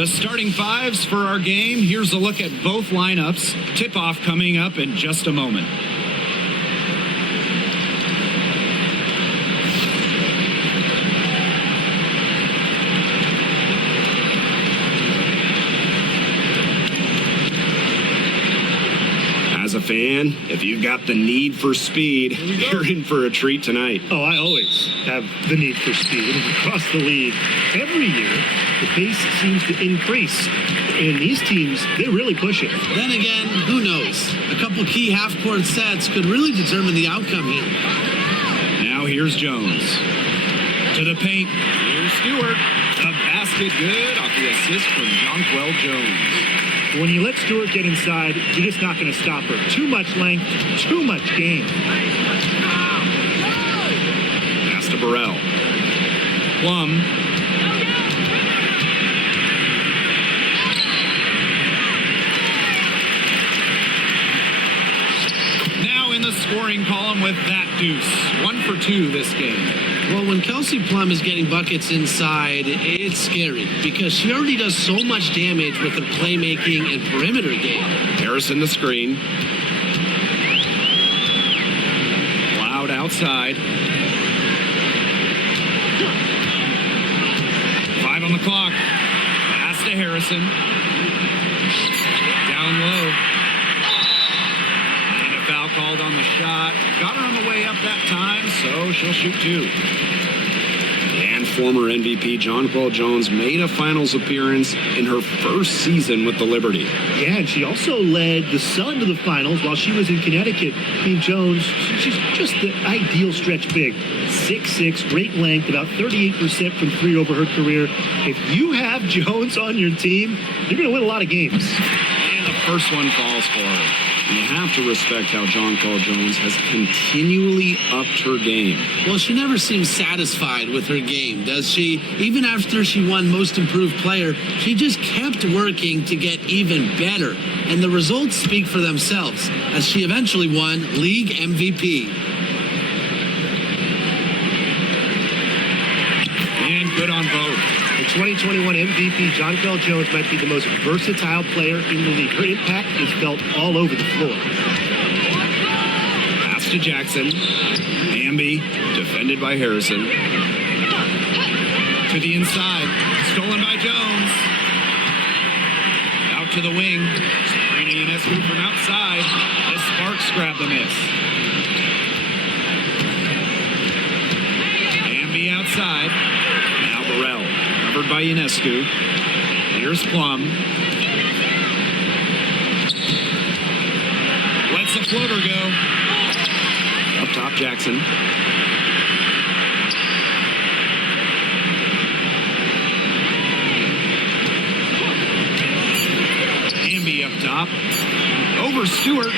The starting fives for our game. Here's a look at both lineups. Tip-off coming up in just a moment. As a fan, if you've got the need for speed, you're in for a treat tonight. Oh, I always have the need for speed. Across the league, every year, the pace seems to increase. And these teams, they really push it. Then again, who knows? A couple key half-court sets could really determine the outcome here. Now here's Jones. To the paint. Here's Stewart. A basket good off the assist from Jonquel Jones. When you let Stewart get inside, you're just not going to stop her. Too much length, too much game. Pass to Burrell. Plum. Now in the scoring column with that deuce. 1 for 2 this game. Well, when Kelsey Plum is getting buckets inside, it's scary because she already does so much damage with her playmaking and perimeter game. Harrison the screen. Loud outside. 5 on the clock. Pass to Harrison. Down low. And a foul called on the shot. Got her on the way up that time, so she'll shoot 2. And former MVP Jonquel Jones made a finals appearance in her first season with the Liberty. Yeah, and she also led the Sun to the finals while she was in Connecticut. I mean, Jones, she's just the ideal stretch big. 6'6", great length, about 38% from 3 over her career. If you have Jones on your team, you're going to win a lot of games. And the first one falls for her. You have to respect how Jonquel Jones has continually upped her game. Well, she never seems satisfied with her game, does she? Even after she won Most Improved Player, she just kept working to get even better. And the results speak for themselves, as she eventually won League MVP. And good on both. The 2021 MVP, Jonquel Jones, might be the most versatile player in the league. Her impact is felt all over the floor. Pass to Jackson. Amby, defended by Harrison. To the inside. Stolen by Jones. Out to the wing. Screening Ionescu from outside. The Sparks grab the miss. Amby outside. Now Burrell. Covered by Ionescu. Here's Plum. Lets the floater go. Up top, Jackson. Amby up top. Over Stewart.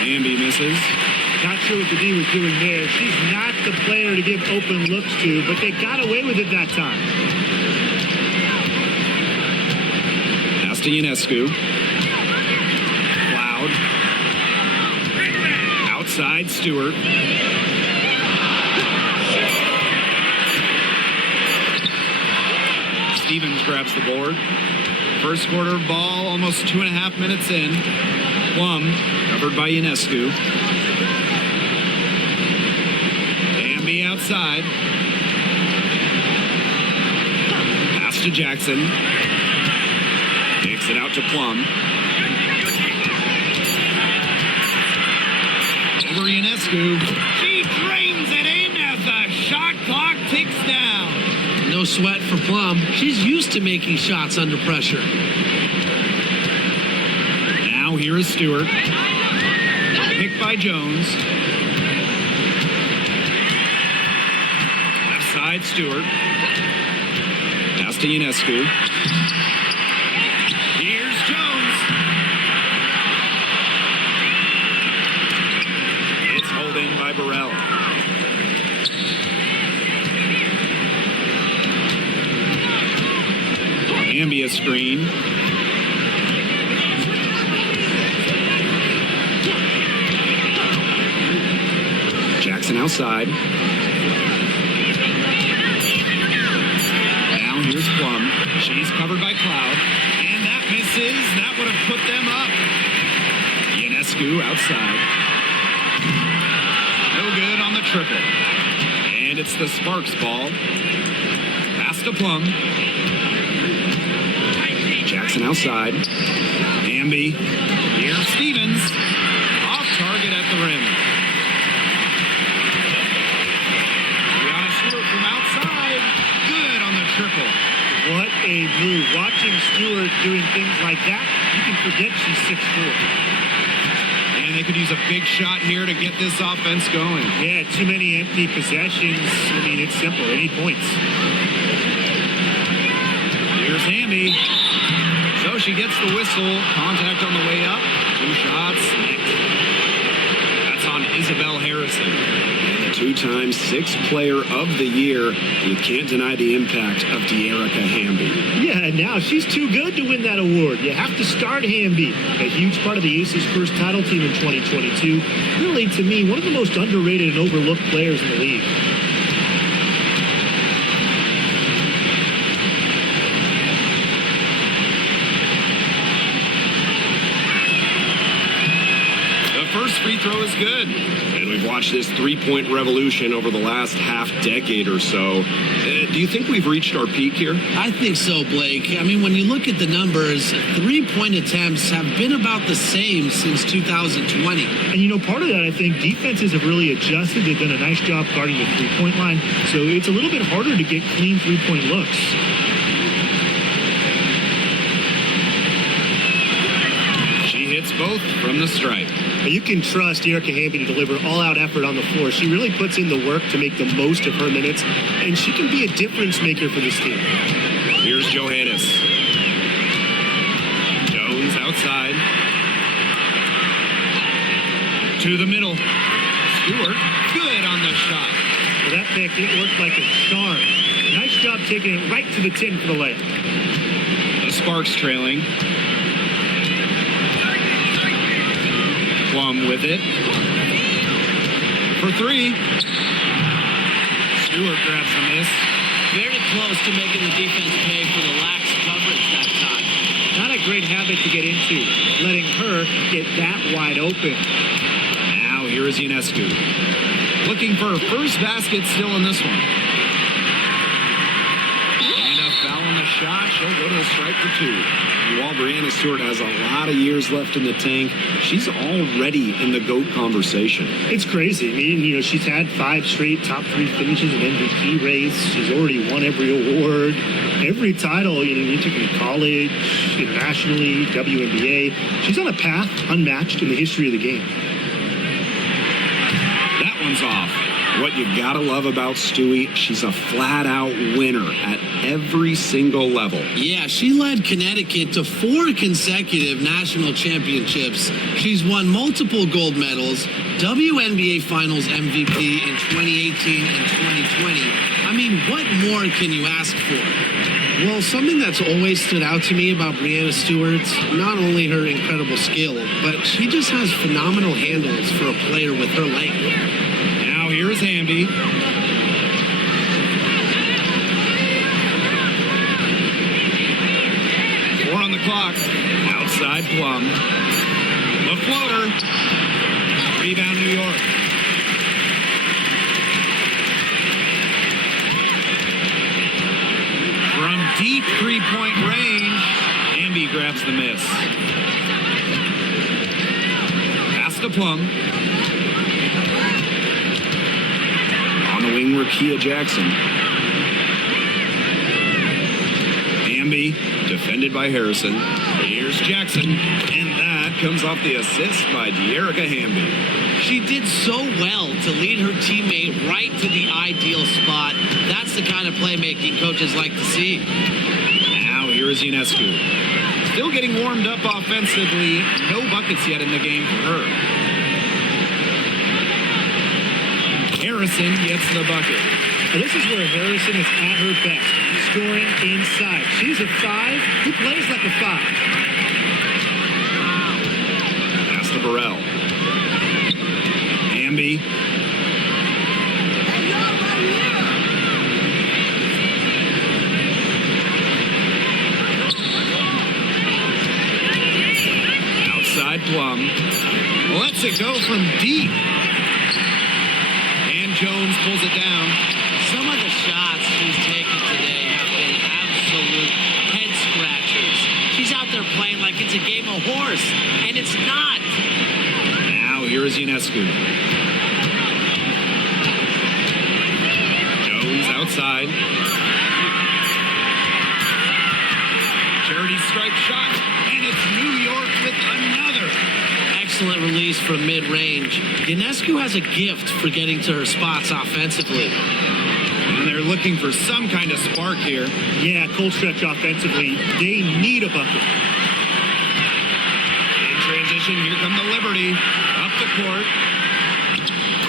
Amby misses. Not sure what the D was doing there. She's not the player to give open looks to, but they got away with it that time. Pass to Ionescu. Cloud. Outside Stewart. Stevens grabs the board. First quarter ball, almost 2.5 minutes in. Plum, covered by Ionescu. Amby outside. Pass to Jackson. Takes it out to Plum. Over Ionescu. She drains it in as the shot clock ticks down. No sweat for Plum. She's used to making shots under pressure. Now here is Stewart. Picked by Jones. Left side Stewart. Pass to Ionescu. Here's Jones. It's held in by Burrell. Amby a screen. Jackson outside. Now here's Plum. She's covered by Cloud. And that misses. That would have put them up. Ionescu outside. No good on the triple. And it's the Sparks ball. Pass to Plum. Jackson outside. Amby. Here's Stevens. Off target at the rim. Brianna Stewart from outside. Good on the triple. What a move. Watching Stewart doing things like that, you can forget she's 6'4". And they could use a big shot here to get this offense going. Yeah, too many empty possessions. I mean, it's simple. They need points. Here's Hamby. So she gets the whistle. Contact on the way up. 2 shots. That's on Isabel Harrison. And the 2-time 6th player of the year. You can't deny the impact of De'Erica Hamby. Yeah, now she's too good to win that award. You have to start Hamby. A huge part of the Aces' first title team in 2022. Really, to me, one of the most underrated and overlooked players in the league. First free throw is good. And we've watched this 3-point revolution over the last half-decade or so. Do you think we've reached our peak here? I think so, Blake. I mean, when you look at the numbers, 3-point attempts have been about the same since 2020. And, you know, part of that, I think, defenses have really adjusted. They've done a nice job guarding the three-point line. So it's a little bit harder to get clean three-point looks. She hits both from the stripe. You can trust De'Erica Hamby to deliver all-out effort on the floor. She really puts in the work to make the most of her minutes, and she can be a difference maker for this team. Here's Johannes. Jones outside. To the middle. Stewart, good on the shot. Well, that pick, it worked like a charm. Nice job taking it right to the 10 for the layup. The Sparks trailing. Plum with it. For 3. Stewart grabs the miss. Very close to making the defense pay for the lax coverage that time. Not a great habit to get into, letting her get that wide open. Now here is Ionescu. Looking for her first basket still in this one. And a foul on the shot. She'll go to the stripe for 2. While Brianna Stewart has a lot of years left in the tank, she's already in the GOAT conversation. It's crazy. I mean, you know, she's had 5 straight top 3 finishes in MVP race. She's already won every award, every title. You know, you took in college, internationally, WNBA. She's on a path unmatched in the history of the game. That one's off. What you gotta love about Stewie, she's a flat-out winner at every single level. Yeah, she led Connecticut to 4 consecutive national championships. She's won multiple gold medals, WNBA Finals MVP in 2018 and 2020. I mean, what more can you ask for? Well, something that's always stood out to me about Brianna Stewart, not only her incredible skill, but she just has phenomenal handles for a player with her length. Now here is Hamby. Four on the clock. Outside Plum. The floater. Rebound New York. From deep three-point range, Hamby grabs the miss. Pass to Plum. On the wing, Rakia Jackson. Hamby, defended by Harrison. Here's Jackson, and that comes off the assist by De'Erica Hamby. She did so well to lead her teammate right to the ideal spot. That's the kind of playmaking coaches like to see. Now here is Ionescu. Still getting warmed up offensively. No buckets yet in the game for her. Harrison gets the bucket. And this is where Harrison is at her best, scoring inside. She's a 5 who plays like a 5. Pass to Burrell. Hamby. Plum. Lets it go from deep. And Jones pulls it down. Some of the shots she's taken today have been absolute head scratchers. She's out there playing like it's a game of horse, and it's not. Now here is Ionescu. Jones outside. Charity strike shot, and it's New York with another. Excellent release from mid-range. Ionescu has a gift for getting to her spots offensively. And they're looking for some kind of spark here. Yeah, cold stretch offensively. They need a bucket. In transition, here come the Liberty. Up the court.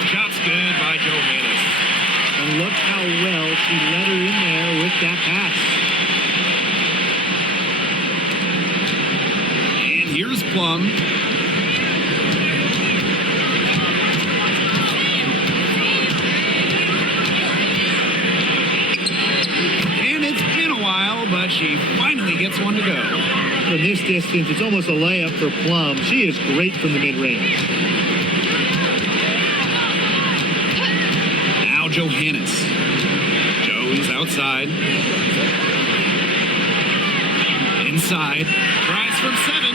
Shot's good by Johannes. And look how well she let her in there with that pass. And here's Plum. But she finally gets one to go. From this distance, it's almost a layup for Plum. She is great from the mid-range. Now Johannes. Jones outside. Inside. Tries from 7.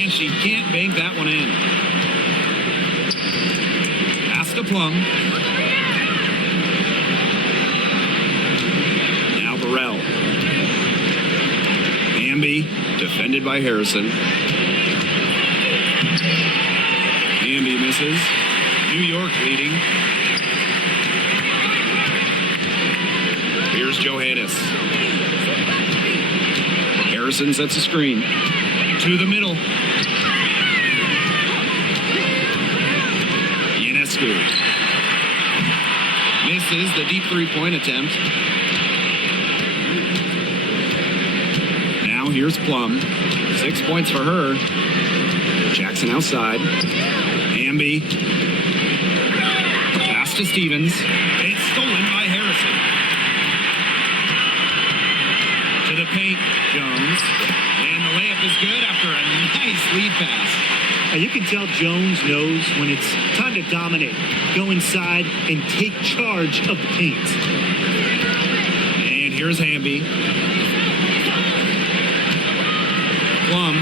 And she can't bank that one in. To Plum. Now Burrell. Bambi, defended by Harrison. Bambi misses. New York leading. Here's Johannes. Harrison sets a screen. To the middle. Misses the deep three-point attempt. Now here's Plum. 6 points for her. Jackson outside. Bambi. Pass to Stevens. It's stolen by Harrison. To the paint, Jones. And the layup is good after a nice lead pass. You can tell Jones knows when it's time to dominate, go inside, and take charge of the paint. And here's Hamby. Plum.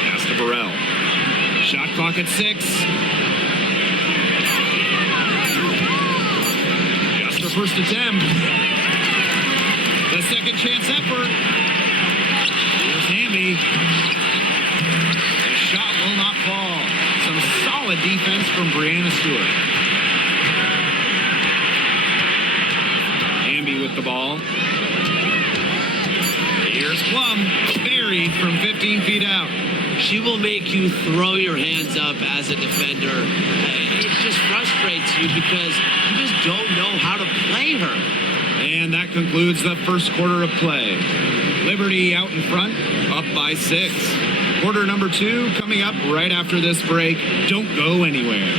Pass to Burrell. Shot clock at 6. Just her first attempt. The second chance effort. Hamby. The shot will not fall. Some solid defense from Brianna Stewart. Hamby with the ball. Here's Plum. Buried from 15 feet out. She will make you throw your hands up as a defender. It just frustrates you because you just don't know how to play her. And that concludes the first quarter of play. Liberty out in front, up by 6. Quarter number 2 coming up right after this break. Don't go anywhere.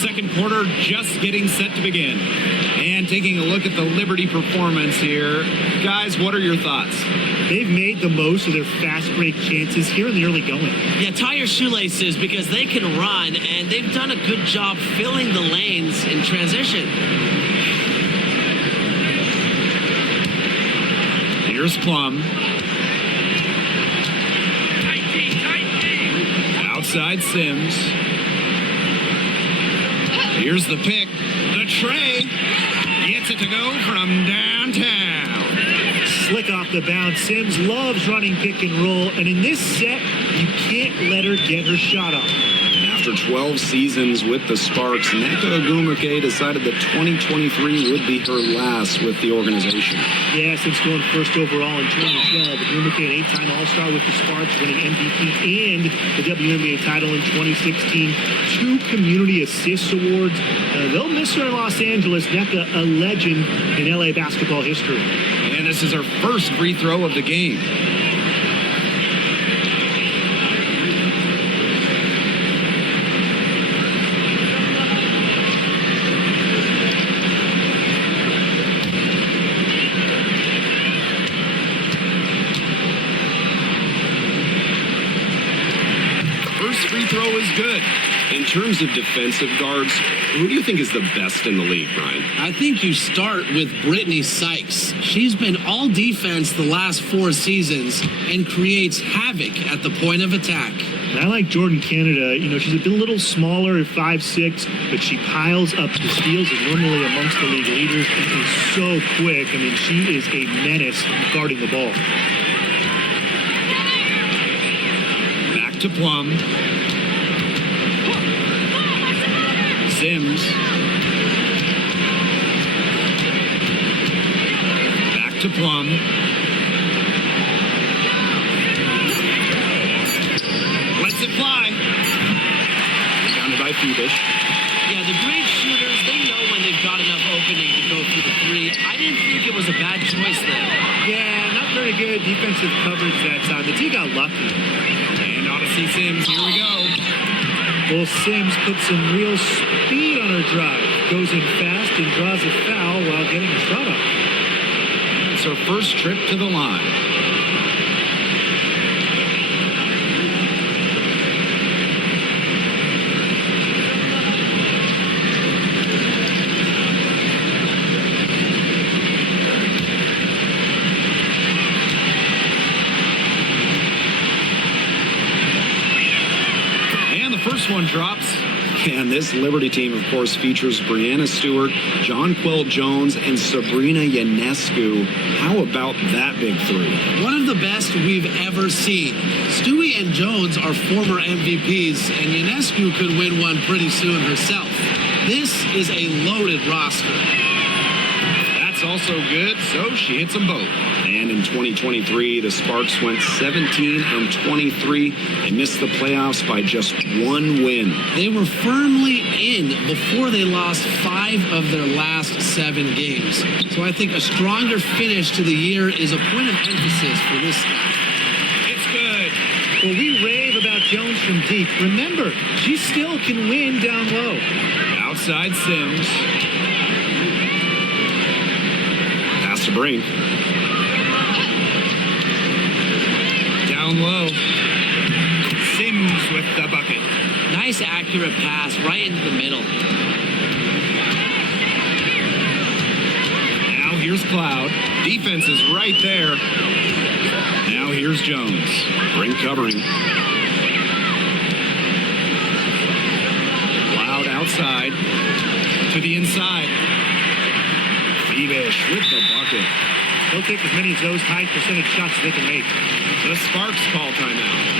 Second quarter just getting set to begin. And taking a look at the Liberty performance here. Guys, what are your thoughts? They've made the most of their fast break chances here in the early going. Yeah, tie your shoelaces because they can run, and they've done a good job filling the lanes in transition. Here's Plum. Outside Sims. Here's the pick. The tray. Gets it to go from downtown. Slick off the bounce. Sims loves running pick and roll. And in this set, you can't let her get her shot off. After 12 seasons with the Sparks, Nneka Ogwumike decided that 2023 would be her last with the organization. Yeah, since going first overall in 2012, Ogwumike, an 8-time All-Star with the Sparks, winning MVP and the WNBA title in 2016. 2 Community Assists Awards. They'll miss her in Los Angeles. Nneka, a legend in LA basketball history. And this is her first free throw of the game. First free throw is good. In terms of defensive guards, who do you think is the best in the league, Brian? I think you start with Brittany Sykes. She's been all defense the last 4 seasons and creates havoc at the point of attack. And I like Jordan Canada. You know, she's a little smaller at 5'6", but she piles up the steals and normally amongst the league leaders. She's so quick. I mean, she is a menace guarding the ball. Back to Plum. Sims. Back to Plum. Lets it fly. Rebounded by Phoebus. Yeah, the great shooters, they know when they've got enough opening to go through the 3. I didn't think it was a bad choice there. Yeah, not very good defensive coverage that time. The T got lucky. And Odyssey Sims, here we go. Well, Sims puts some real speed on her drive. Goes in fast and draws a foul while getting a shot up. It's her first trip to the line. First one drops. And this Liberty team, of course, features Brianna Stewart, Jonquel Jones, and Sabrina Ionescu. How about that big 3? One of the best we've ever seen. Stewie and Jones are former MVPs, and Ionescu could win one pretty soon herself. This is a loaded roster. That's also good, so she hits them both. And in 2023, the Sparks went 17-23 and missed the playoffs by just 1 win. They were firmly in before they lost 5 of their last 7 games. So I think a stronger finish to the year is a point of emphasis for this staff. It's good. Well, we rave about Jones from deep. Remember, she still can win down low. Outside Sims. Pass to Brink. Down low. Sims with the bucket. Nice accurate pass right into the middle. Now here's Cloud. Defense is right there. Now here's Jones. Brink covering. Cloud outside. To the inside. Phoebus with the bucket. They'll take as many of those high percentage shots as they can make. The Sparks call timeout.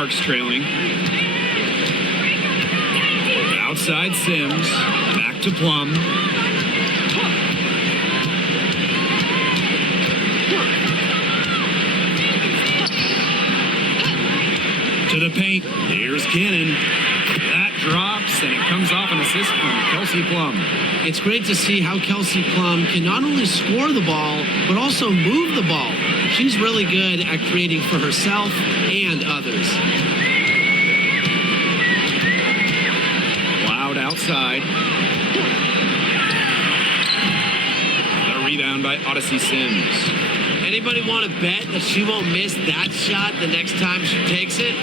Sparks trailing. Outside Sims. Back to Plum. To the paint. Here's Cannon. That drops, and it comes off an assist from Kelsey Plum. It's great to see how Kelsey Plum can not only score the ball, but also move the ball. She's really good at creating for herself and others. Loud outside. The rebound by Odyssey Sims. Anybody want to bet that she won't miss that shot the next time she takes it?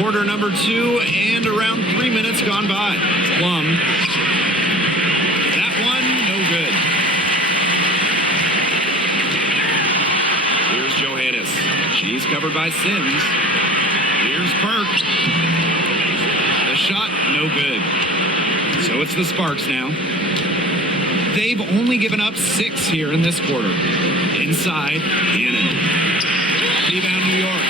Quarter number 2 and around 3 minutes gone by. Plum. That one, no good. Here's Johannes. She's covered by Sims. Here's Perk. The shot, no good. So it's the Sparks now. They've only given up 6 here in this quarter. Inside, Cannon. Rebound, New York.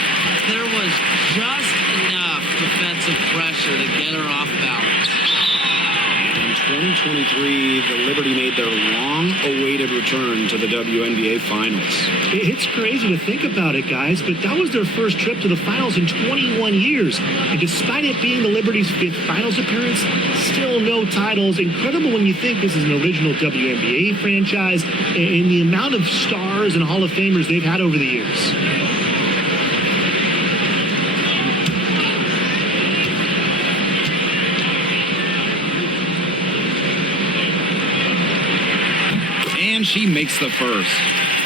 There was just enough defensive pressure to get her off balance. In 2023, the Liberty made their long-awaited return to the WNBA Finals. It's crazy to think about it, guys, but that was their first trip to the finals in 21 years. And despite it being the Liberty's 5th finals appearance, still no titles. Incredible when you think this is an original WNBA franchise and the amount of stars and Hall of Famers they've had over the years. And she makes the first.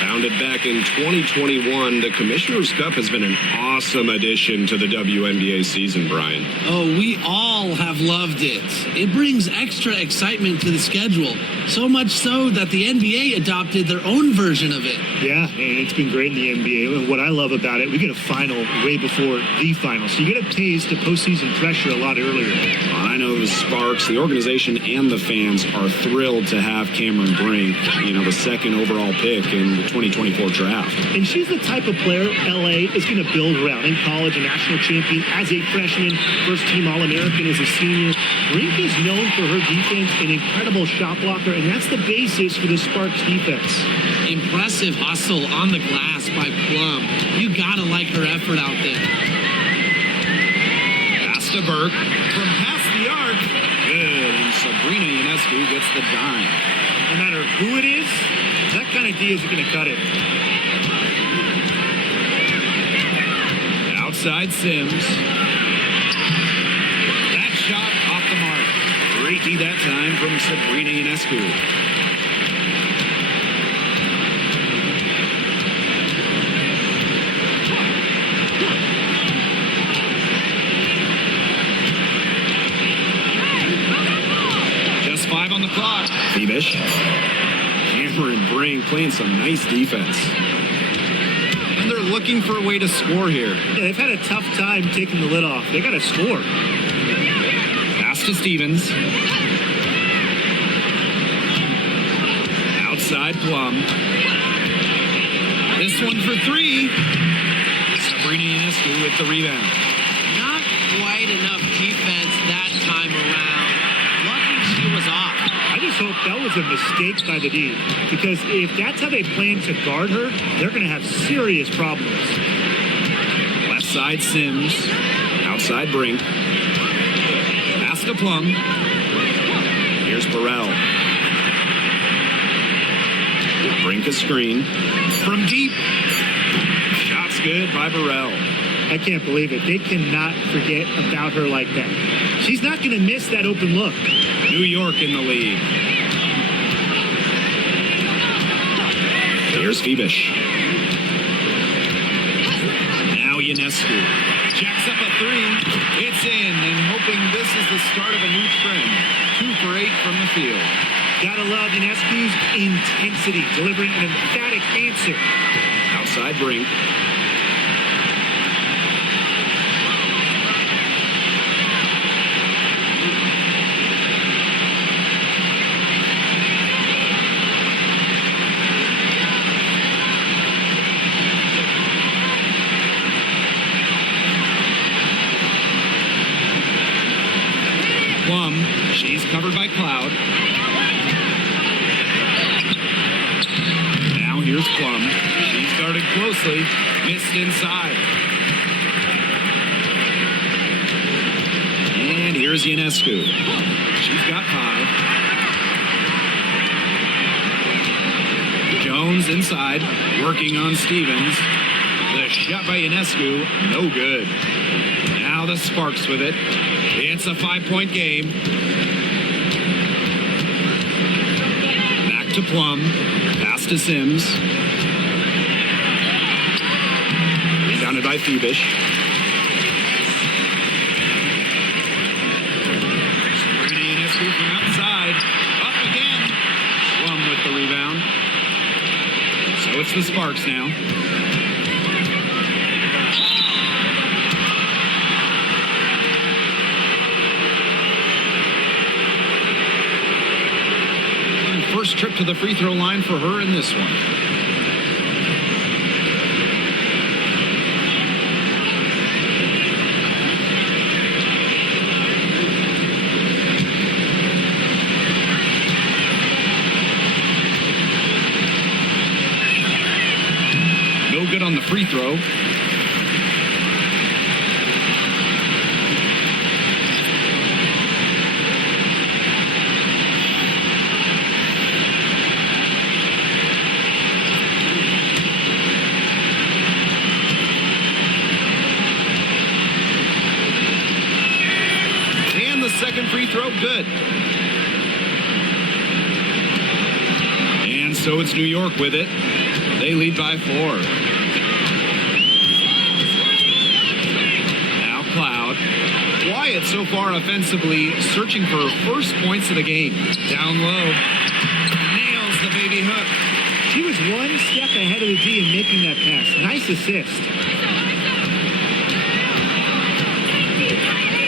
Founded back in 2021, the Commissioner's Cup has been an awesome addition to the WNBA season, Brian. Oh, we all have loved it. It brings extra excitement to the schedule, so much so that the NBA adopted their own version of it. Yeah, and it's been great in the NBA. And what I love about it, we get a final way before the final. So you get a taste of postseason pressure a lot earlier. Well, I know the Sparks, the organization, and the fans are thrilled to have Cameron Brink, the 2nd overall pick in the 2024 draft. And she's the type of player LA is going to build around. In college, a national champion as a freshman, first-team All-American as a senior. Brink is known for her defense, an incredible shot blocker, and that's the basis for the Sparks defense. Impressive hustle on the glass by Plum. You gotta like her effort out there. Pass to Burke. From past the arc. Good. And Sabrina Ionescu gets the dime. No matter who it is, that kind of D is going to cut it. Outside Sims. That shot off the mark. Great D that time from Sabrina Ionescu. Just 5 on the clock. Phoebish. Cameron Brink playing some nice defense. And they're looking for a way to score here. Yeah, they've had a tough time taking the lid off. They got to score. Pass to Stevens. Outside Plum. This one for 3. Sabrina Ionescu with the rebound. Not quite enough defense that time around. Lucky she was off. I just hope that was a mistake by the D, because if that's how they plan to guard her, they're going to have serious problems. Left side Sims. Outside Brink. Pass to Plum. Here's Burrell. Brink a screen. From deep. Shot's good by Burrell. I can't believe it. They cannot forget about her like that. She's not going to miss that open look. New York in the lead. Here's Phoebish. Now Ionescu. Jacks up a 3. It's in, and hoping this is the start of a new trend. 2 for 8 from the field. Gotta love Ionescu's intensity, delivering an emphatic answer. Outside Brink. Plum, she's covered by Cloud. Now here's Plum. She's guarded closely, missed inside. And here's Ionescu. She's got 5. Jones inside, working on Stevens. The shot by Ionescu, no good. Now the Sparks with it. It's a 5-point game. Back to Plum. Pass to Sims. Rebounded by Phoebish. Brady Ionescu from outside. Up again. Plum with the rebound. So it's the Sparks now. First trip to the free throw line for her in this one. No good on the free throw. Second free throw, good. And so it's New York with it. They lead by 4. Now Cloud. Wyatt so far offensively searching for first points of the game. Down low. Nails the baby hook. She was one step ahead of the D in making that pass. Nice assist.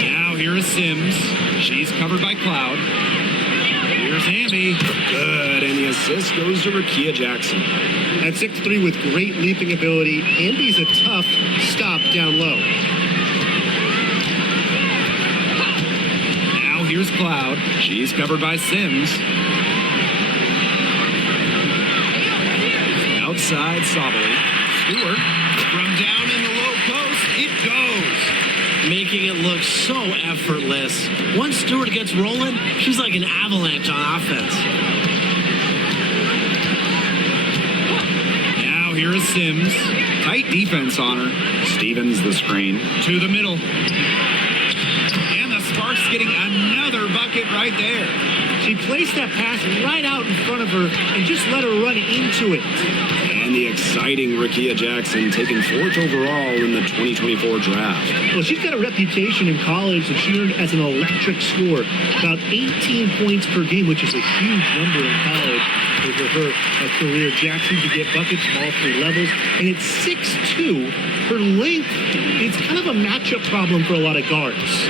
Now here is Sims. She's covered by Cloud. Here's Hamby. Good, and the assist goes to Rickea Jackson. At 6'3" with great leaping ability, Hamby's a tough stop down low. Now here's Cloud. She's covered by Sims. Outside Sobely. Stewart from down in the low post. It goes. Making it look so effortless. Once Stewart gets rolling, she's like an avalanche on offense. Now here is Sims. Tight defense on her. Stevens the screen. To the middle. And the Sparks getting another bucket right there. She placed that pass right out in front of her and just let her run into it. And the exciting Rickea Jackson taken 4th overall in the 2024 draft. Well, she's got a reputation in college that she earned as an electric scorer. About 18 points per game, which is a huge number in college over her career. Jackson to get buckets from all 3 levels. And it's 6'2". Her length, it's kind of a matchup problem for a lot of guards.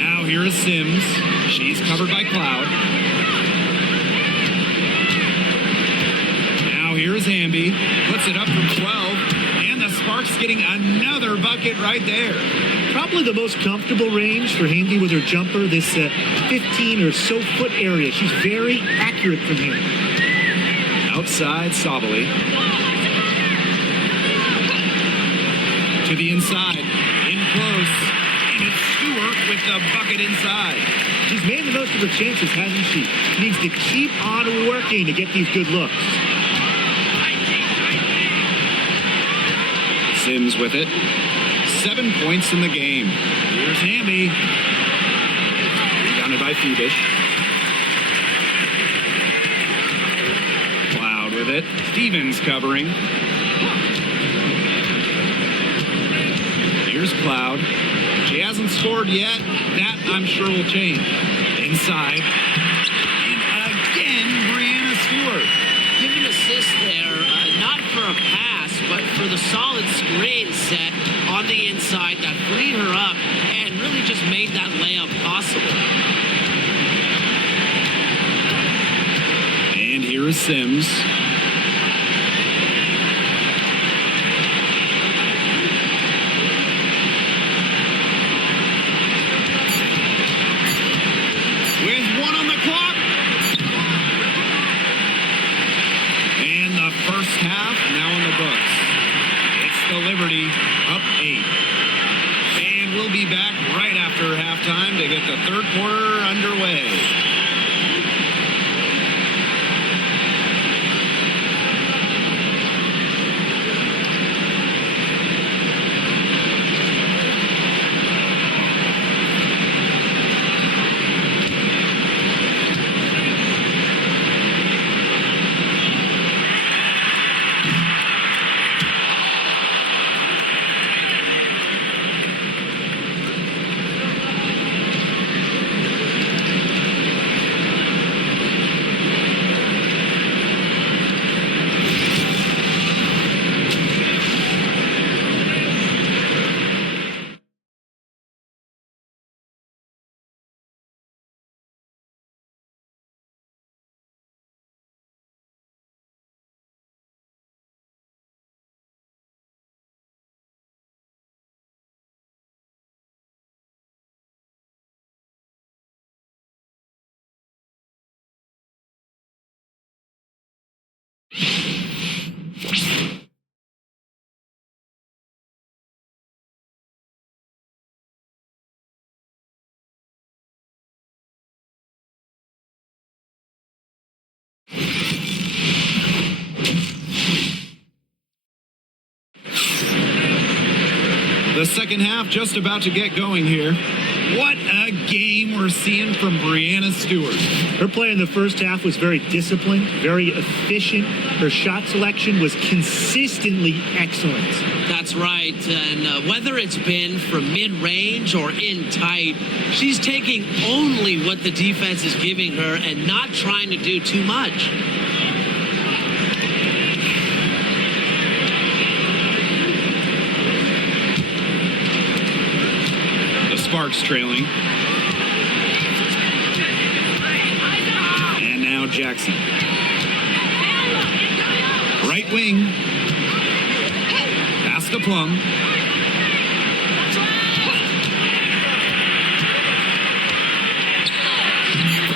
Now here is Sims. She's covered by Cloud. Here's Hamby, puts it up from 12, and the Sparks getting another bucket right there. Probably the most comfortable range for Hamby with her jumper, this 15 or so foot area. She's very accurate from here. Outside Sobely. To the inside, in close, and it's Stewart with the bucket inside. She's made the most of her chances, hasn't she? She needs to keep on working to get these good looks. Sims with it. 7 points in the game. Here's Hamby. Rebounded by Phoebish. Cloud with it. Stevens covering. Here's Cloud. She hasn't scored yet. That, I'm sure, will change. Inside. And again, Brianna Stewart. Give an assist there, not for a pass, but for the solid screen set on the inside that freed her up and really just made that layup possible. And here is Sims. be back right after halftime to get the third quarter underway. The second half just about to get going here. What a game we're seeing from Breanna Stewart. Her play in the first half was very disciplined, very efficient. Her shot selection was consistently excellent. That's right. And whether it's been from mid-range or in tight, she's taking only what the defense is giving her and not trying to do too much. Sparks trailing. And now Jackson. Right wing. Pass to Plum.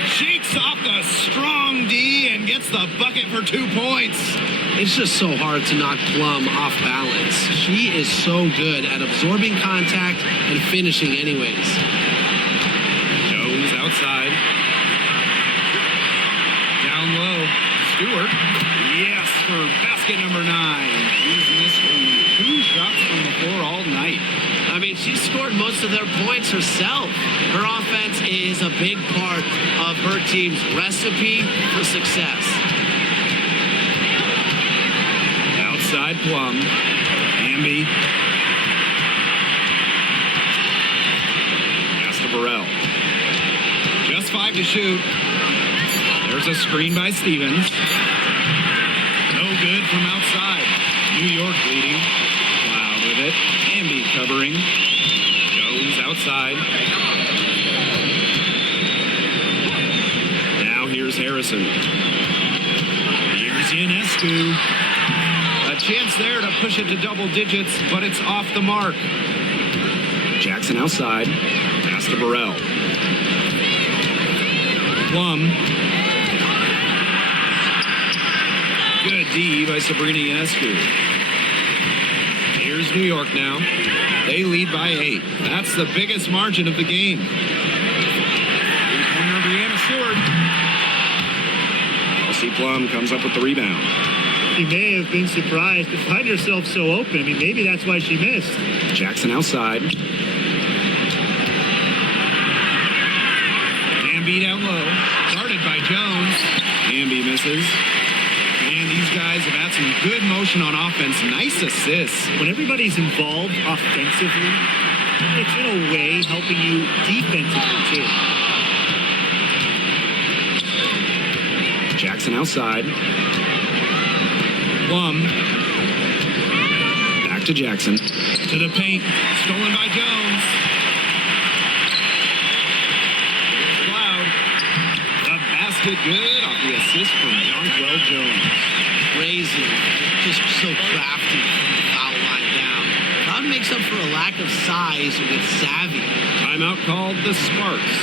Shakes off the strong D and gets the bucket for 2 points. It's just so hard to knock Plum off balance. She is so good at absorbing contact and finishing anyways. Jones outside. Down low. Stewart. Yes, for basket number 9. She's missed 2 shots from the floor all night. I mean, she scored most of their points herself. Her offense is a big part of her team's recipe for success. Outside Plum. Amby. Pass to Burrell. Just 5 to shoot. There's a screen by Stevens. No good from outside. New York leading. Cloud with it. Amby covering. Jones outside. Now here's Harrison. Here's Ionescu. A chance there to push it to double digits, but it's off the mark. Jackson outside. Pass to Burrell. Plum. Good D by Sabrina Ionescu. Here's New York now. They lead by 8. That's the biggest margin of the game. Three-pointer Breanna Stewart. Kelsey Plum comes up with the rebound. She may have been surprised to find herself so open. I mean, maybe that's why she missed. Jackson outside. Amby down low. Guarded by Jones. Amby misses. And these guys have had some good motion on offense. Nice assists. When everybody's involved offensively, it's in a way helping you defensively too. Jackson outside. Plum. Back to Jackson. To the paint. Stolen by Jones. Here's Cloud. The basket good off the assist from Jonquel Jones. Crazy. Just so crafty from the foul line down. Cloud makes up for a lack of size with savvy. Timeout called the Sparks.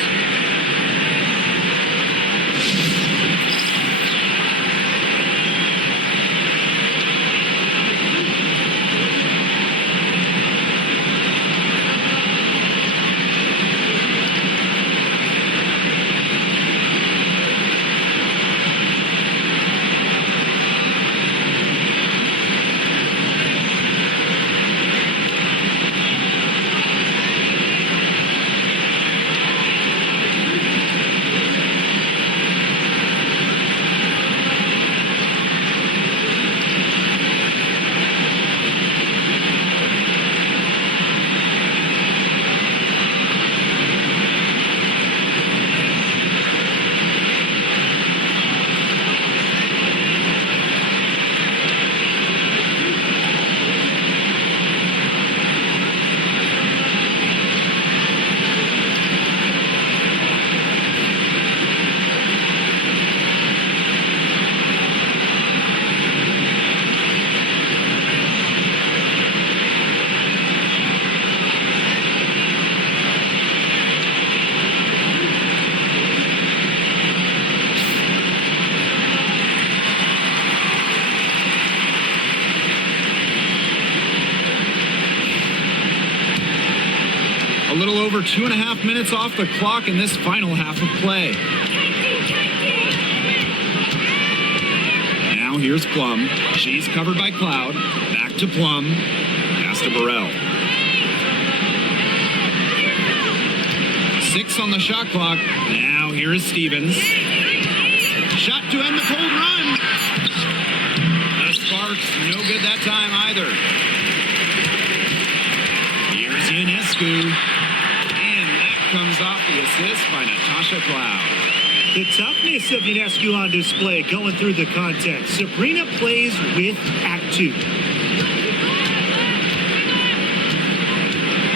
little over 2.5 minutes off the clock in this final half of play. Now here's Plum. She's covered by Cloud. Back to Plum. Pass to Burrell. 6 on the shot clock. Now here is Stevens. Shot to end the cold run. The Sparks, no good that time either. Here's Ionescu. And that comes off the assist by Natasha Cloud. The toughness of Ionescu on display going through the contest. Sabrina plays with attitude.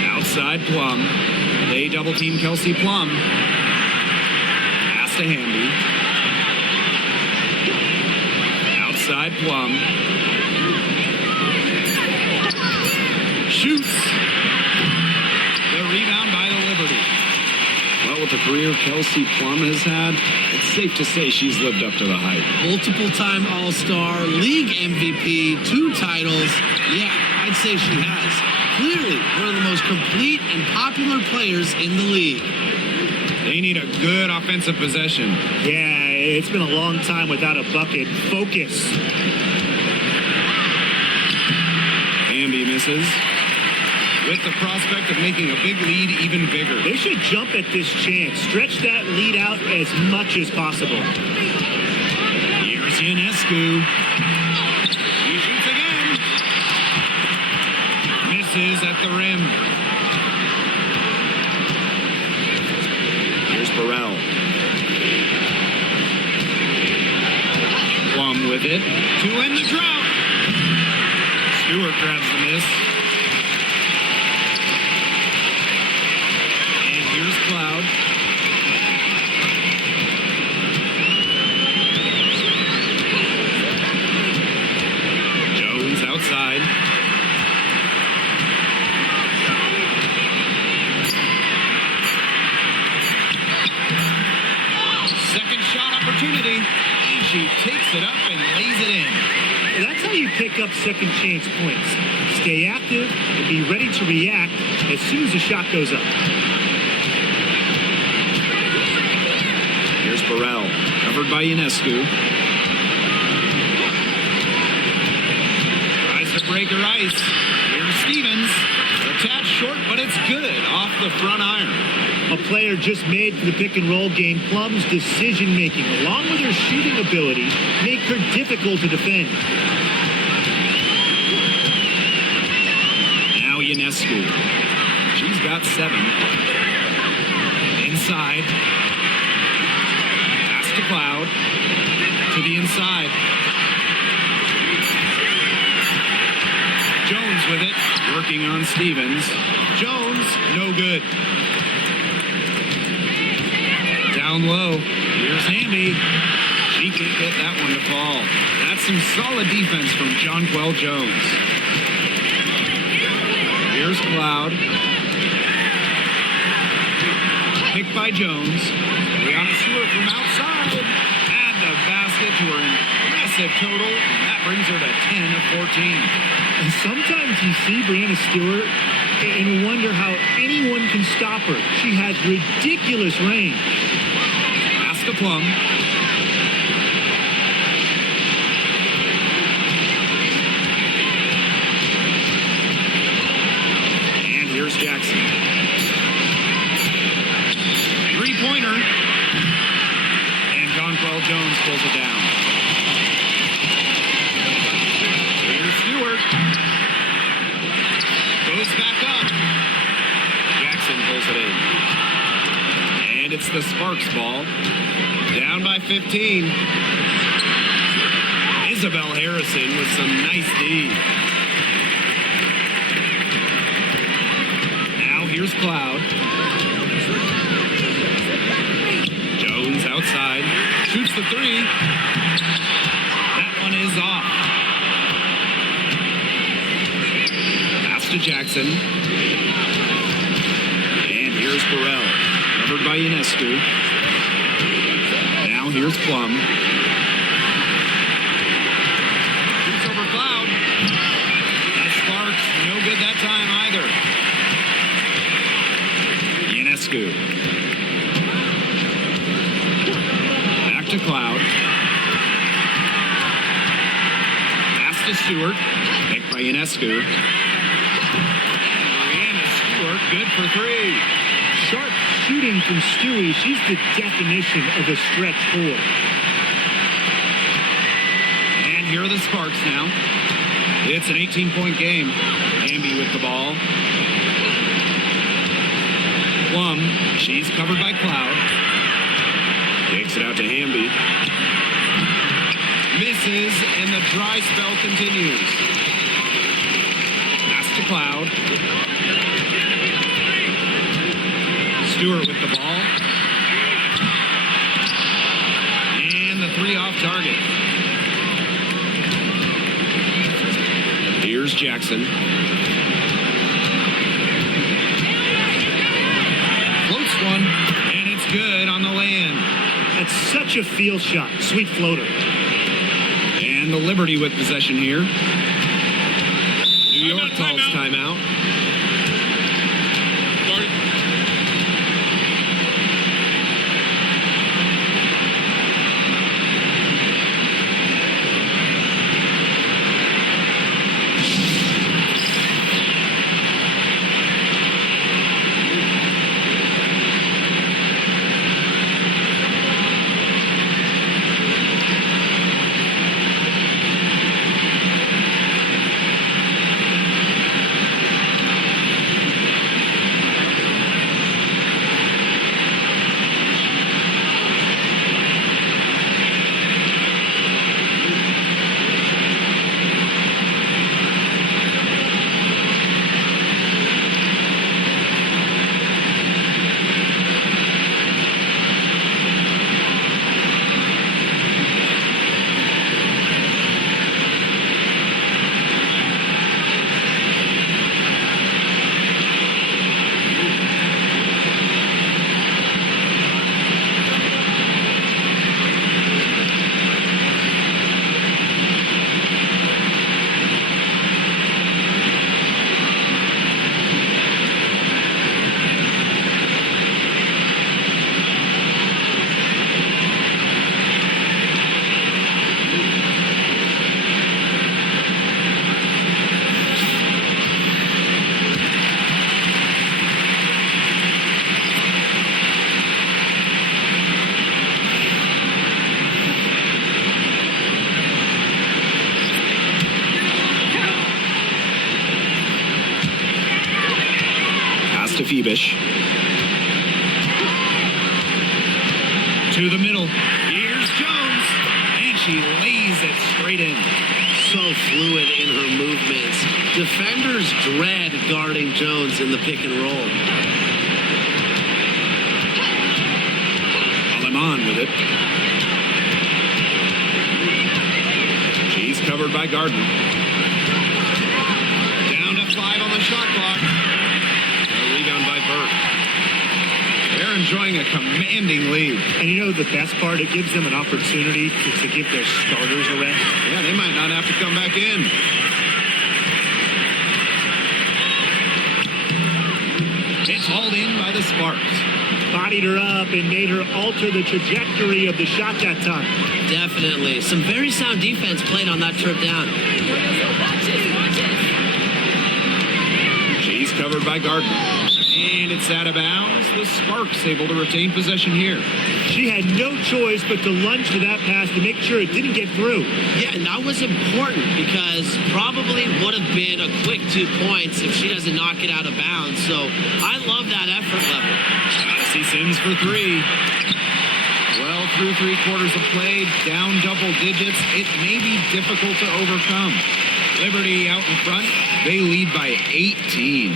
Outside Plum. They double team Kelsey Plum. Pass to Hamby. Outside Plum. Shoots. The rebound by the Liberty. Well, with the career Kelsey Plum has had, it's safe to say she's lived up to the hype. Multiple-time All-Star, league MVP, 2 titles. Yeah, I'd say she has. Clearly, one of the most complete and popular players in the league. They need a good offensive possession. Yeah, it's been a long time without a bucket. Focus. Hamby misses. With the prospect of making a big lead even bigger. They should jump at this chance. Stretch that lead out as much as possible. Here's Ionescu. He shoots again. Misses at the rim. Here's Burrell. Plum with it to end the drought. Stewart grabs the miss. And here's Cloud. Jones outside. Second shot opportunity. And she takes it up and lays it in. That's how you pick up second chance points. Stay active and be ready to react as soon as the shot goes up. Here's Burrell. Covered by Ionescu. Tries to break her ice. Here's Stevens. A tad short, but it's good off the front iron. A player just made for the pick and roll game. Plum's decision making, along with her shooting ability, make her difficult to defend. Now Ionescu. She's got 7. Inside. Pass to Cloud. To the inside. Jones with it. Working on Stevens. Jones, no good. Down low. Here's Hamby. She can't get that one to fall. That's some solid defense from Jonquel Jones. Here's Cloud. Picked by Jones. Brianna Stewart from outside. Add the basket to her impressive total. And that brings her to 10 of 14. And sometimes you see Brianna Stewart and wonder how anyone can stop her. She has ridiculous range. Pass to Plum. And here's Jackson. Three-pointer. And Jonquel Jones pulls it down. Here's Stewart. Goes back up. Jackson pulls it in. And it's the Sparks ball. Down by 15. Isabel Harrison with some nice D. Now here's Cloud. Jones outside. Shoots the 3. That one is off. Pass to Jackson. And here's Burrell. Covered by Ionescu. Now here's Plum. Shoots over Cloud. The Sparks, no good that time either. Ionescu. Back to Cloud. Pass to Stewart. Picked by Ionescu. Brianna Stewart, good for three. Sharp shooting from Stewie. She's the definition of a stretch four. And here are the Sparks now. It's an 18-point game. Hamby with the ball. Plum, she's covered by Cloud. Takes it out to Hamby. Misses, and the dry spell continues. Pass to Cloud. Stewart with the ball. And the three off target. Here's Jackson. Floats one, and it's good on the lay-in. That's such a field shot. Sweet floater. And the Liberty with possession here. New York calls timeout. Phoebish. To the middle. Here's Jones. And she lays it straight in. So fluid in her movements. Defenders dread guarding Jones in the pick and roll. Aleman with it. She's covered by Gardner. Down to 5 on the shot clock. Rebound by Burke. They're enjoying a commanding lead. And you know the best part? It gives them an opportunity to give their starters a rest. Yeah, they might not have to come back in. It's hauled in by the Sparks. Bodied her up and made her alter the trajectory of the shot that time. Definitely. Some very sound defense played on that trip down. She's covered by Gardner. And it's out of bounds. The Sparks able to retain possession here. She had no choice but to lunge to that pass to make sure it didn't get through. Yeah, and that was important because probably would have been a quick 2 points if she doesn't knock it out of bounds. So I love that effort level. Odyssey Sims for three. Well, through 3 quarters of play, down double digits. It may be difficult to overcome. Liberty out in front. They lead by 18.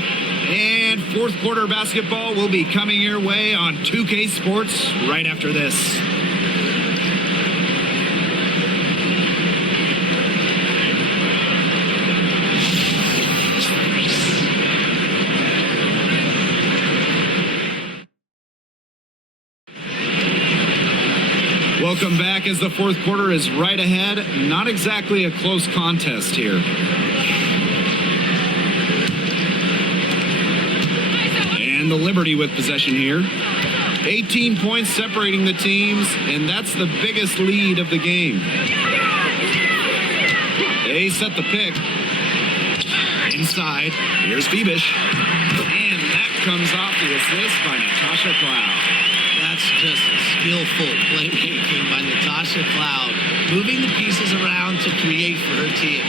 And fourth quarter basketball will be coming your way on 2K Sports right after this. Welcome back as the fourth quarter is right ahead. Not exactly a close contest here. And the Liberty with possession here. 18 points separating the teams, and that's the biggest lead of the game. They set the pick. Inside, here's Phoebish. And that comes off the assist by Natasha Cloud. That's just skillful playmaking by Natasha Cloud, moving the pieces around to create for her team.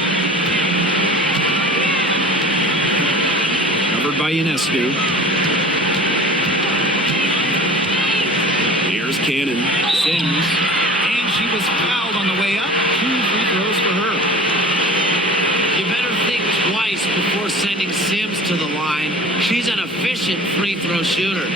Covered by Ionescu. Here's Cannon. Sims. And she was fouled on the way up. 2 free throws for her. You better think twice before sending Sims to the line. She's an efficient free throw shooter.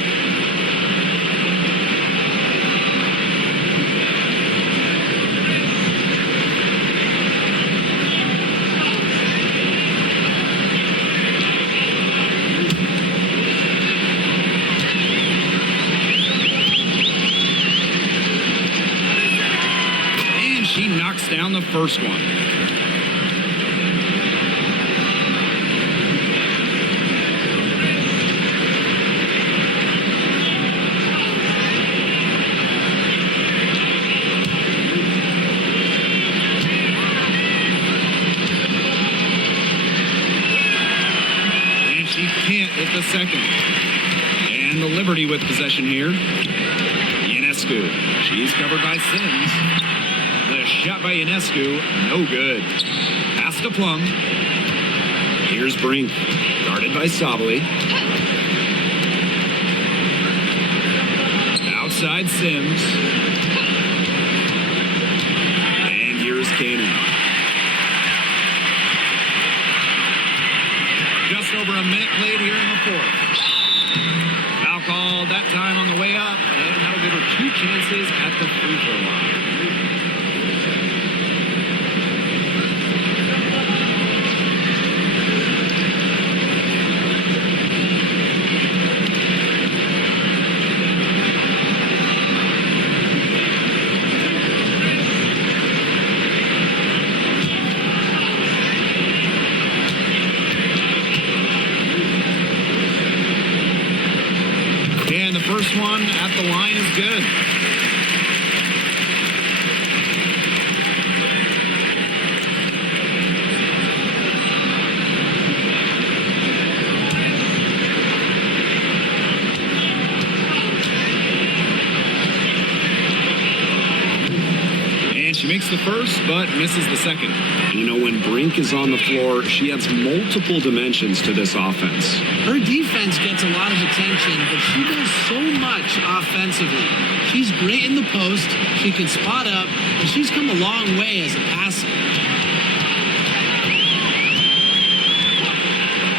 And she knocks down the first one. The second. And the Liberty with possession here. Ionescu. She's covered by Sims. The shot by Ionescu. No good. Pass to Plum. Here's Brink. Guarded by Sabali. Outside Sims. And here's Cannon. Just over a minute played here in the fourth. Foul called that time on the way up, and that'll give her 2 chances at the free throw line. First one at the line is good. And she makes the first, but misses the second. You know, when Brink is on the floor, she adds multiple dimensions to this offense. Her defense gets a lot of attention, but she does so much offensively. She's great in the post, she can spot up, and she's come a long way as a passer.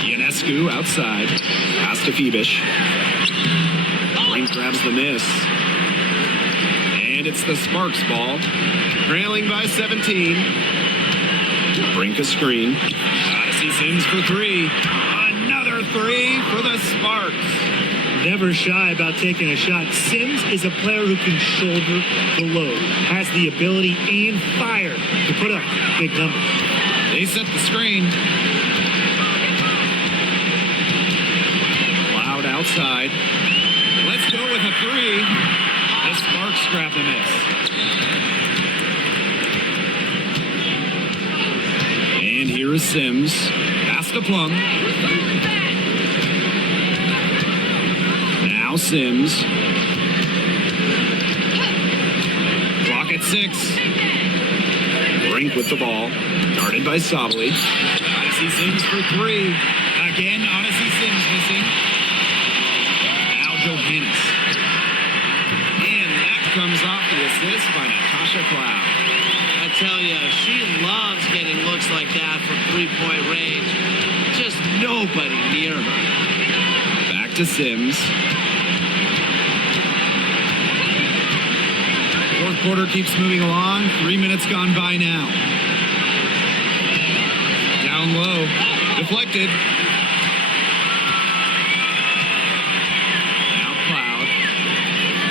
Ionescu outside. Pass to Phoebish. Brink grabs the miss. And it's the Sparks ball. Trailing by 17. Brink a screen. Odyssey Sims for 3. Another 3 for the Sparks. Never shy about taking a shot. Sims is a player who can shoulder the load, has the ability and fire to put up big numbers. They set the screen. Cloud outside. Let's go with a 3. The Sparks grab the miss. And here is Sims. Pass to Plum. Now Sims. Clock at 6. Brink with the ball. Guarded by Sabali. Odyssey Sims for 3. Again, Odyssey Sims missing. Now Johannes. And that comes off the assist by Natasha Cloud. I tell you, she loves getting looks like that from three-point range. Just nobody near her. Back to Sims. Fourth quarter keeps moving along. 3 minutes gone by now. Down low. Deflected. Now Cloud.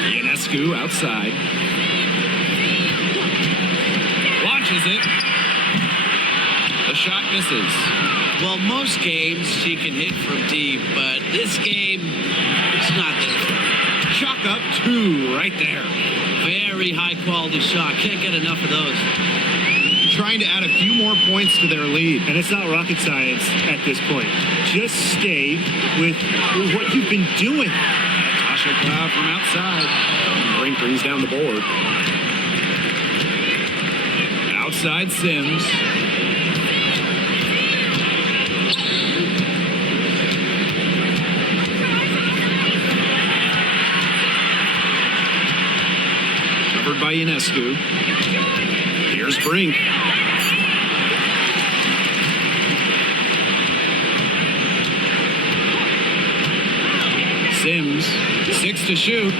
Ionescu outside. Launches it. The shot misses. Well, most games she can hit from deep, but this game, it's not there. Chalk up 2 right there. Very high-quality shot. Can't get enough of those. Trying to add a few more points to their lead. And it's not rocket science at this point. Just stay with what you've been doing. Tasha Cloud from outside. Brink brings down the board. Outside Sims. Covered by Ionescu. Here's Brink. Sims, 6 to shoot.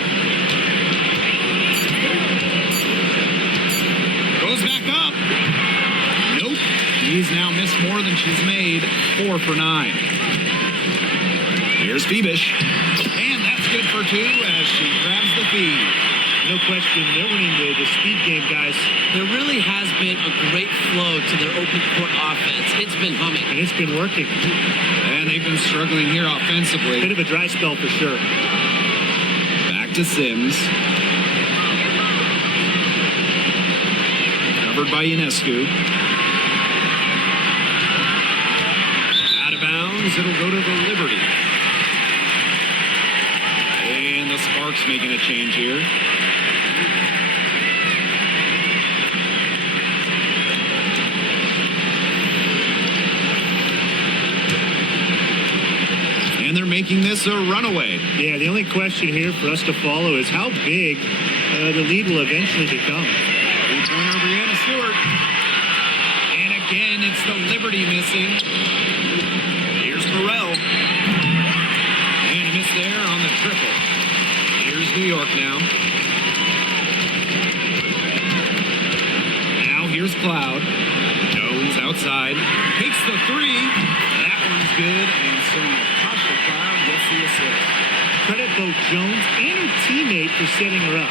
Goes back up. Nope. She's now missed more than she's made. 4 for 9. Here's Phoebish. And that's good for 2 as she grabs the feed. No question, they're winning the speed game, guys. There really has been a great flow to their open court offense. It's been humming. And it's been working. And they've been struggling here offensively. Bit of a dry spell for sure. Back to Sims. Covered by Ionescu. Out of bounds, it'll go to the Liberty. And the Sparks making a change here. And they're making this a runaway. Yeah, the only question here for us to follow is how big the lead will eventually become. 3-pointer Brianna Stewart. And again, it's the Liberty missing. Here's Burrell. And a miss there on the triple. Here's New York now. Now here's Cloud. Jones outside. Takes the 3. That one's good. And so Natasha Cloud gets the assist. Credit both Jones and her teammate for setting her up.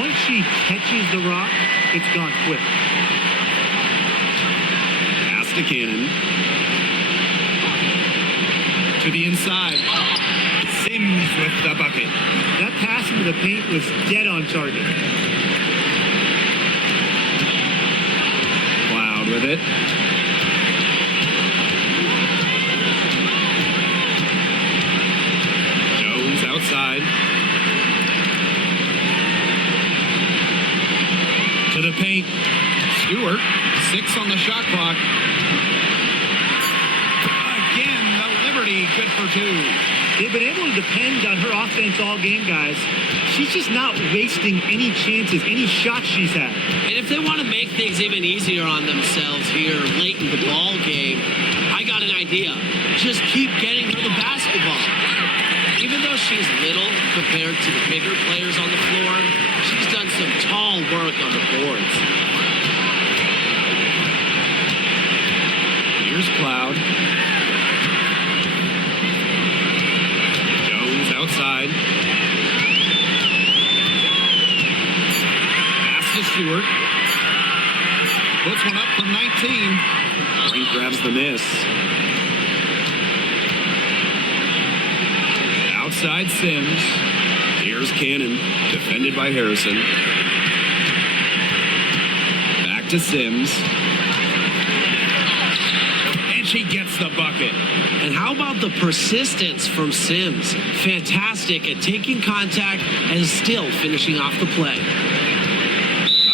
Once she catches the rock, it's gone quick. Pass to Cannon. To the inside. Sims with the bucket. That pass into the paint was dead on target. Cloud with it. Jones outside. To the paint. Stewart, 6 on the shot clock. Again, the Liberty, good for 2. They've been able to depend on her offense all game, guys. She's just not wasting any chances, any shots she's had. And if they want to make things even easier on themselves here late in the ball game, I got an idea. Just keep getting her the basketball. Even though she's little compared to the bigger players on the floor, she's done some tall work on the boards. Here's Cloud. Jones outside. Pass to Stewart. Puts one up from 19. Brink grabs the miss. Outside Sims. Here's Cannon. Defended by Harrison. Back to Sims. And she gets the bucket. And how about the persistence from Sims? Fantastic at taking contact and still finishing off the play.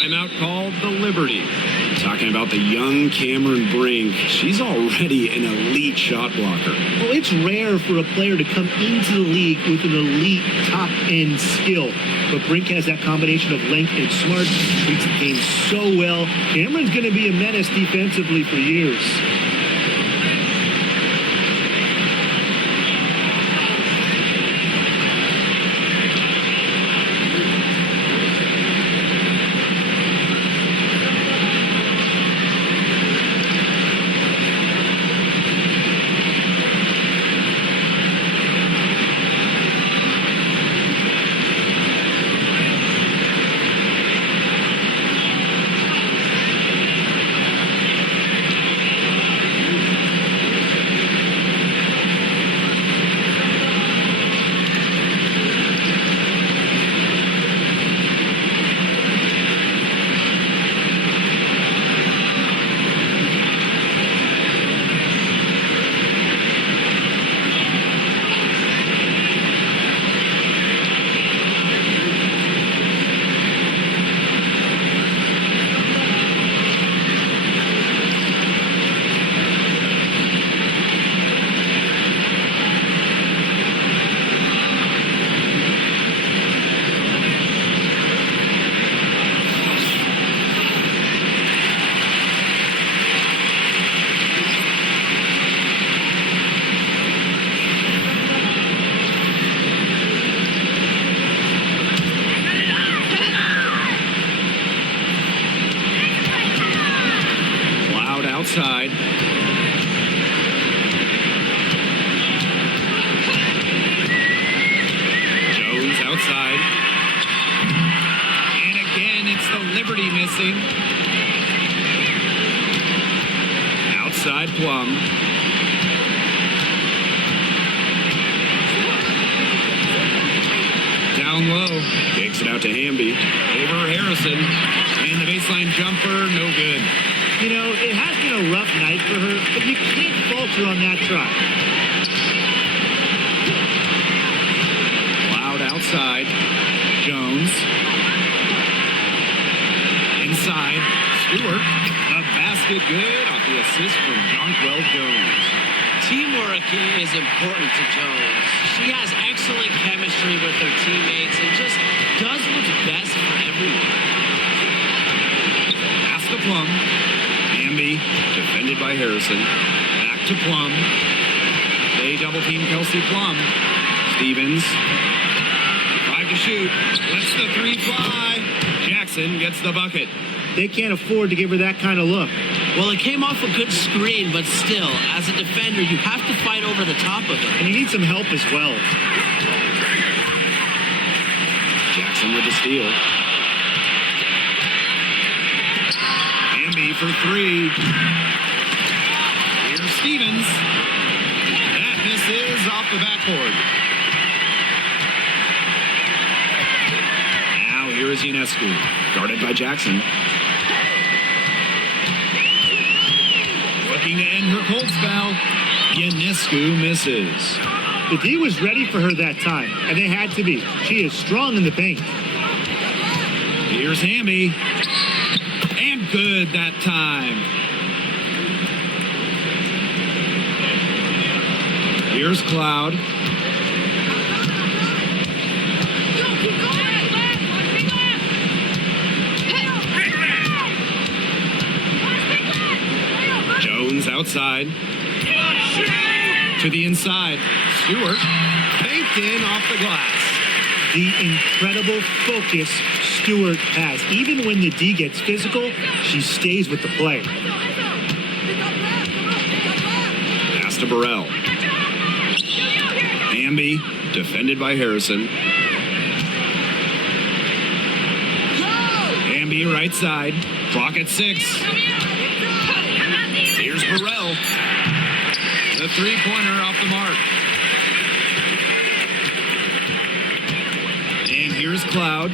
Timeout called the Liberty. Talking about the young Cameron Brink. She's already an elite shot blocker. Well, it's rare for a player to come into the league with an elite top-end skill. But Brink has that combination of length and smarts. Reads the game so well. Cameron's going to be a menace defensively for years. outside. And again, it's the Liberty missing. Outside Plum. Down low. Kicks it out to Hamby. Over Harrison. And the baseline jumper, no good. You know, it has been a rough night for her, but you can't falter on that try. Loud outside. Jones. Inside. Stewart. The basket good off the assist from Jonquel Jones. Teamwork is important to Jones. She has excellent chemistry with her teammates and just does what's best for everyone. Pass to Plum. Hamby, defended by Harrison. Back to Plum. They double team Kelsey Plum. Stevens. 5 to shoot. Lets the 3 fly. Jackson gets the bucket. They can't afford to give her that kind of look. Well, it came off a good screen, but still, as a defender, you have to fight over the top of it. And you need some help as well. Jackson with the steal. Hamby for 3. Here's Stevens. That misses off the backboard. Now here is Ionescu, guarded by Jackson. Looking to end her cold spell. Ionescu misses. The D was ready for her that time, and they had to be. She is strong in the paint. Here's Hamby. And good that time. Here's Cloud. Jones outside. To the inside. Stewart. Banked in off the glass. The incredible focus Stewart has. Even when the D gets physical, she stays with the play. Pass to Burrell. Hamby, defended by Harrison. Hamby, right side. Clock at 6. Here's Burrell. The 3-pointer off the mark. And here's Cloud.